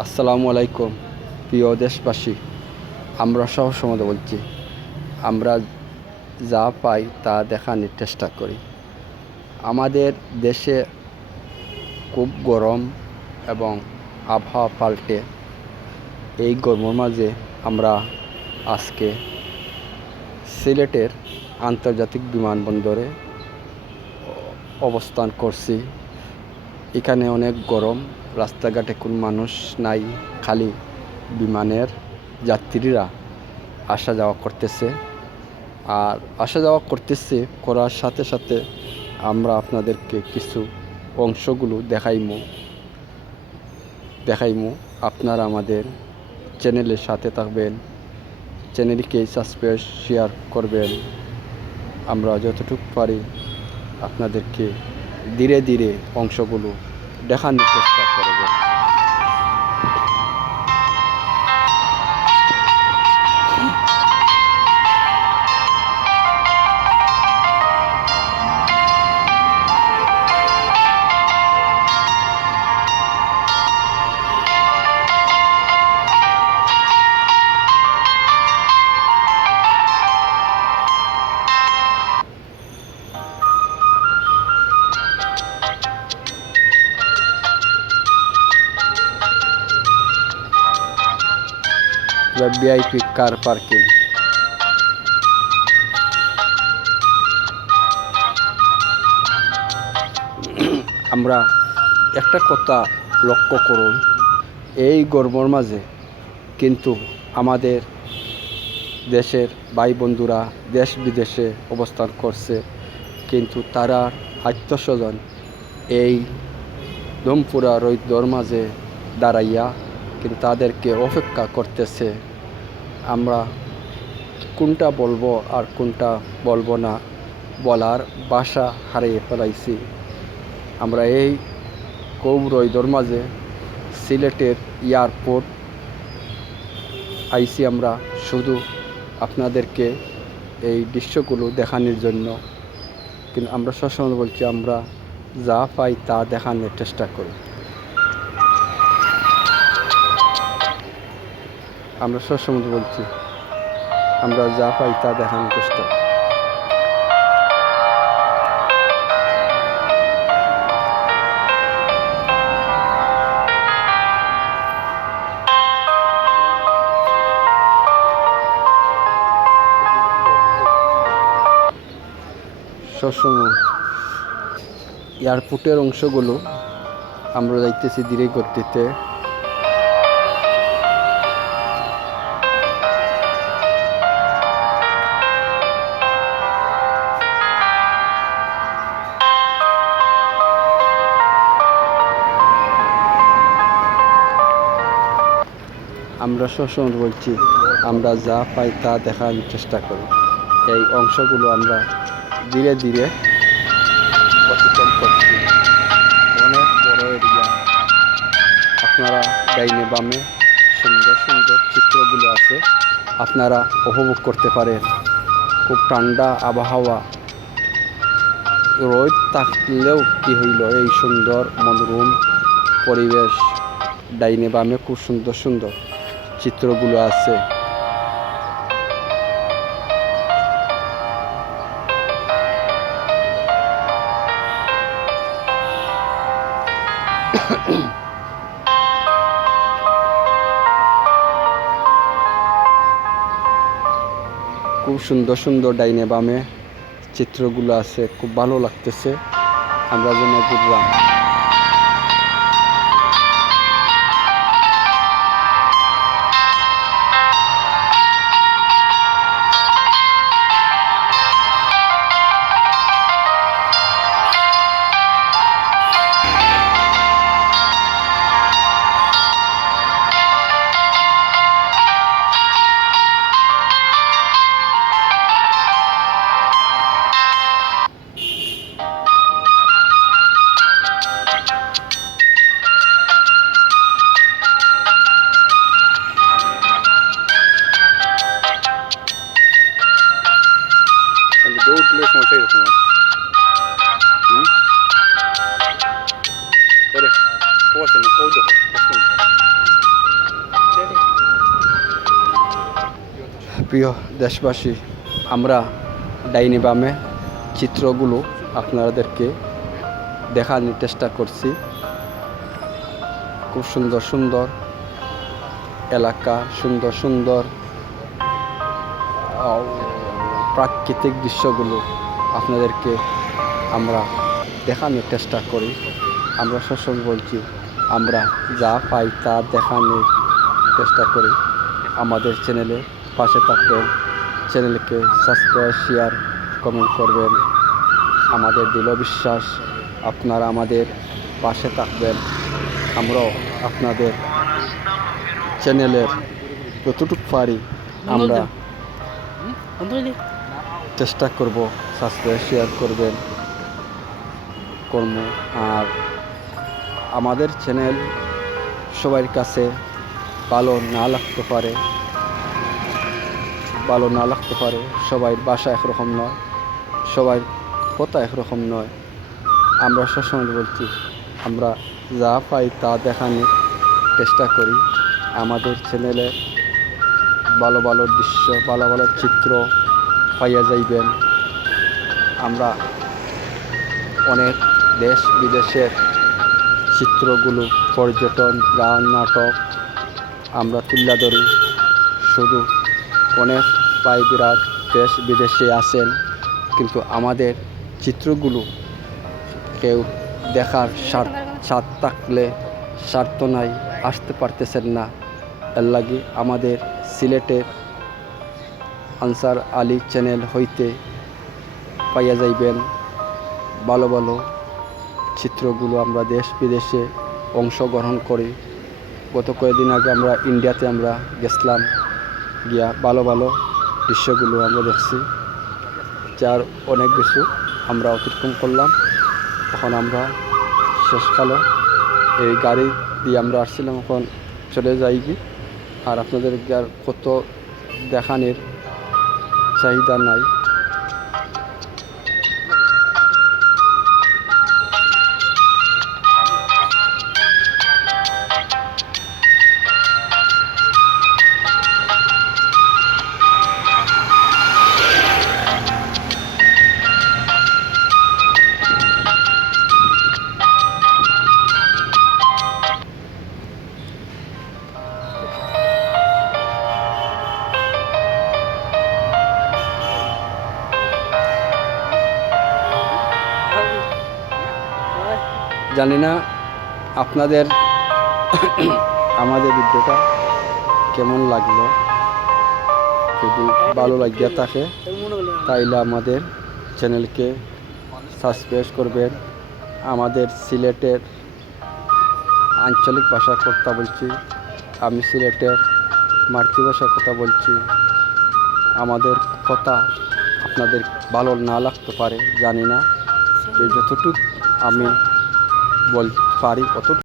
আসসালামু আলাইকুম, প্রিয় দেশবাসী। আমরা সহ সমাজ বলছি, আমরা যা পাই তা দেখানোর চেষ্টা করি। আমাদের দেশে খুব গরম এবং আবহাওয়া পাল্টে। এই গরমের মাঝে আমরা আজকে সিলেটের আন্তর্জাতিক বিমানবন্দরে অবস্থান করছি। এখানে অনেক গরম রাস্তাঘাটে কোনো মানুষ নাই, খালি বিমানের যাত্রীরা আসা যাওয়া করতেছে। আর আসা যাওয়া করতেছে করার সাথে সাথে আমরা আপনাদেরকে কিছু অংশগুলো দেখাইমু। দেখাইমু। আপনারা আমাদের চ্যানেলের সাথে থাকবেন, চ্যানেলকে সাবস্ক্রাইব, শেয়ার করবেন। আমরা যতটুকু পারি আপনাদেরকে ধীরে ধীরে অংশগুলো দেখানোর চেষ্টা করব। ভিআইপি কার পার্কিং আমরা একটা কথা লক্ষ্য করুন। এই গরমের মাঝে কিন্তু আমাদের দেশের ভাই বন্ধুরা দেশ বিদেশে অবস্থান করছে, কিন্তু তারা আত্মস্বজন এই দমপুরা রৈদ্যর মাঝে দাঁড়াইয়া কিন্তু তাদেরকে অপেক্ষা করতেছে। আমরা কোনটা বলব আর কোনটা বলব না বলার বাসা হারিয়ে ফেলাইছি। আমরা এই কৌরৈদর মাঝে সিলেটের এয়ারপোর্ট আইসি আমরা শুধু আপনাদেরকে এই দৃশ্যগুলো দেখানোর জন্য। কিন্তু আমরা সবসময় বলছি আমরা যা পাই তা দেখানোর চেষ্টা করি। আমরা সবসময় বলছি, আমরা যা পাই তা দেখানোর চেষ্টা করি। সবসময় এয়ারপোর্টের অংশগুলো আমরা যাইতেছি ধীরে গতিতে আমরা সবসময় বলছি, আমরা যা পাই তা দেখার চেষ্টা করি। এই অংশগুলো আমরা ধীরে ধীরে অতিক্রম করছি। অনেক বড় এরিয়া। আপনারা ডাইনে বামে সুন্দর সুন্দর চিত্রগুলো আছে। আপনারা উপভোগ করতে পারেন। খুব ঠান্ডা আবহাওয়া। রোদ থাকলেও কি হইল? এই সুন্দর মনোরম পরিবেশ। ডাইনে বামে খুব সুন্দর সুন্দর। চিত্রগুলো আছে। খুব সুন্দর সুন্দর ডাইনে বামে চিত্রগুলো আছে। খুব ভালো লাগতেছে। আমরা যেন ঘুরলাম। অবস্থা এরকম হুম? পৌঁছে না পৌঁছ প্রিয় দেশবাসী, আমরা ডাইনি বামে চিত্রগুলো আপনাদেরকে দেখানোর চেষ্টা করছি। খুব সুন্দর সুন্দর এলাকা, সুন্দর সুন্দর প্রাকৃতিক দৃশ্যগুলো। আপনাদেরকে আমরা দেখানোর চেষ্টা করি। আমরা সবসময় বলছি আমরা যা পাই তা দেখানোর চেষ্টা করি। আমাদের চ্যানেলে পাশে থাকবেন চ্যানেলকে সাবস্ক্রাইব শেয়ার কমেন্ট করবেন। আমাদের দৃঢ় বিশ্বাস আপনারা আমাদের পাশে থাকবেন। আমরাও আপনাদের চ্যানেলের যতটুকু পারি আমরা চেষ্টা করব। সাবস্ক্রাইব শেয়ার করবেন কর্ম। আর আমাদের চ্যানেল সবার কাছে ভালো না লাগতে পারে, ভালো না লাগতে পারে, সবাই বাসা একরকম নয়, সবাই কথা একরকম নয়। আমরা সবসময় বলছি, আমরা যা পাই তা দেখানোর চেষ্টা করি। আমাদের চ্যানেলে ভালো ভালো দৃশ্য, ভালো ভালো চিত্র পাইয়া যাইবেন। আমরা অনেক দেশ বিদেশের চিত্রগুলো, পর্যটন, গান, নাটক আমরা তুলে ধরি। শুধু অনেক বাইবিরা দেশ বিদেশে আসেন কিন্তু আমাদের চিত্রগুলো কেউ দেখার স্বাদ থাকলে স্বার্থ নাই আসতে পারতেছেন না। এর লাগি আমাদের সিলেটের আনসার আলী চ্যানেল হইতে পাইয়া যাইবেন। ভালো ভালো চিত্রগুলো আমরা দেশ বিদেশে অংশগ্রহণ করি। গত কয়েকদিন আগে আমরা ইন্ডিয়াতে আমরা গেছিলাম। গিয়া ভালো ভালো দৃশ্যগুলো আমরা দেখছি। যার অনেক কিছু আমরা অতিক্রম করলাম। এখন আমরা শেষকালে এই গাড়ি দিয়ে আমরা আসছিলাম, এখন চলে যাই আর আপনাদের আর কত দেখানোর চাহিদা নাই। জানি না আপনাদের আমাদের ভিডিওটা কেমন লাগল। যদি ভালো লাগিয়া থাকে, তাইলে আমাদের চ্যানেলকে সাবস্ক্রাইব করবেন। আমাদের সিলেটের আঞ্চলিক ভাষার কথা বলছি, আমি সিলেটের মাতৃভাষার কথা বলছি। আমাদের কথা আপনাদের ভালো না লাগতে পারে, জানি না। যতটুকু আমি বল পারি অতটুকু